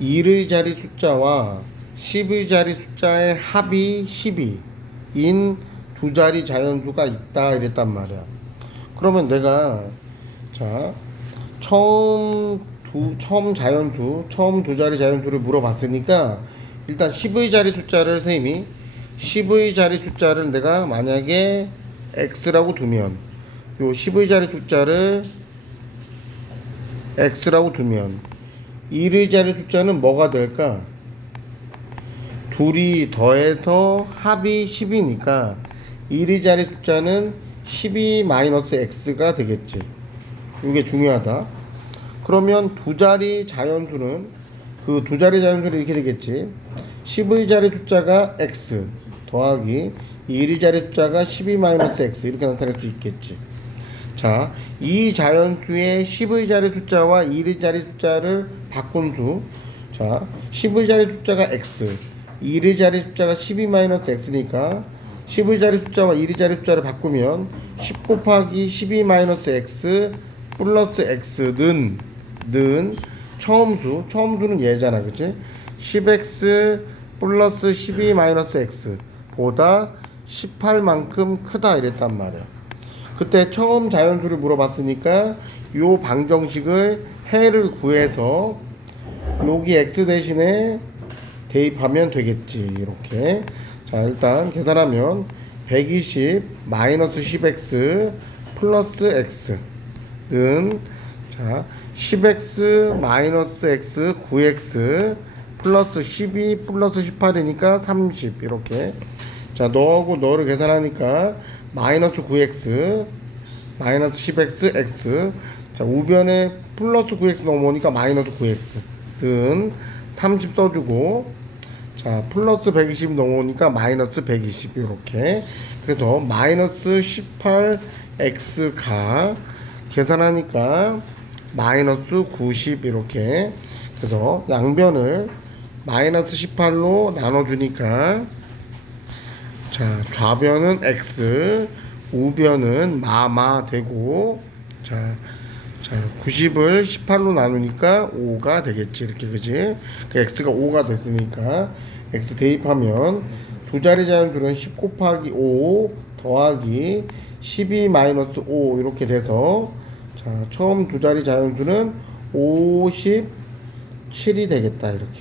1의 자리 숫자와 10의 자리 숫자의 합이 12인 두 자리 자연수가 있다 이랬단 말이야. 그러면 내가 자 처음 두 처음 자연수 처음 두 자리 자연수를 물어봤으니까 일단 10의 자리 숫자를 쌤이 10의 자리 숫자를 내가 만약에 x라고 두면 요 10의 자리 숫자를 x라고 두면 1의 자리 숫자는 뭐가 될까? 둘이 더해서 합이 10이니까 1의 자리 숫자는 12 마이너스 x가 되겠지. 이게 중요하다. 그러면 두 자리 자연수는 그 두 자리 자연수는 이렇게 되겠지. 10의 자리 숫자가 x 더하기 1의 자리 숫자가 12 마이너스 x 이렇게 나타낼 수 있겠지. 자, 이 자연수의 10의 자리 숫자와 1의 자리 숫자를 바꾼 수. 자, 10의 자리 숫자가 x, 1의 자리 숫자가 12 마이너스 x니까 10의 자리 숫자와 1의 자리 숫자를 바꾸면 10 곱하기 12 마이너스 x 플러스 x는 는 처음 수, 처음 수는 얘잖아, 그치? 10x 플러스 12 마이너스 x 보다 18만큼 크다 이랬단 말이야. 그때 처음 자연수를 물어봤으니까 요 방정식을 해를 구해서 여기 x 대신에 대입하면 되겠지 이렇게. 자 일단 계산하면 120 마이너스 10x 플러스 x는 자 10x 마이너스 x 9x 플러스 12 플러스 18이니까 30 이렇게 자 너하고 너를 계산하니까 마이너스 9x 마이너스 10x x 자 우변에 플러스 9x 넘어오니까 마이너스 9x 는30 써주고 자 플러스 120 넘어오니까 마이너스 120 이렇게. 그래서 마이너스 18x가 계산하니까 마이너스 90 이렇게. 그래서 양변을 마이너스 18로 나눠주니까 자 좌변은 x 우변은 마마 되고 자, 자 90을 18로 나누니까 5가 되겠지 이렇게 그지? 그 x가 5가 됐으니까 x 대입하면 두 자리 자연수는 10 곱하기 5 더하기 12 마이너스 5 이렇게 돼서 자 처음 두 자리 자연수는 57이 되겠다 이렇게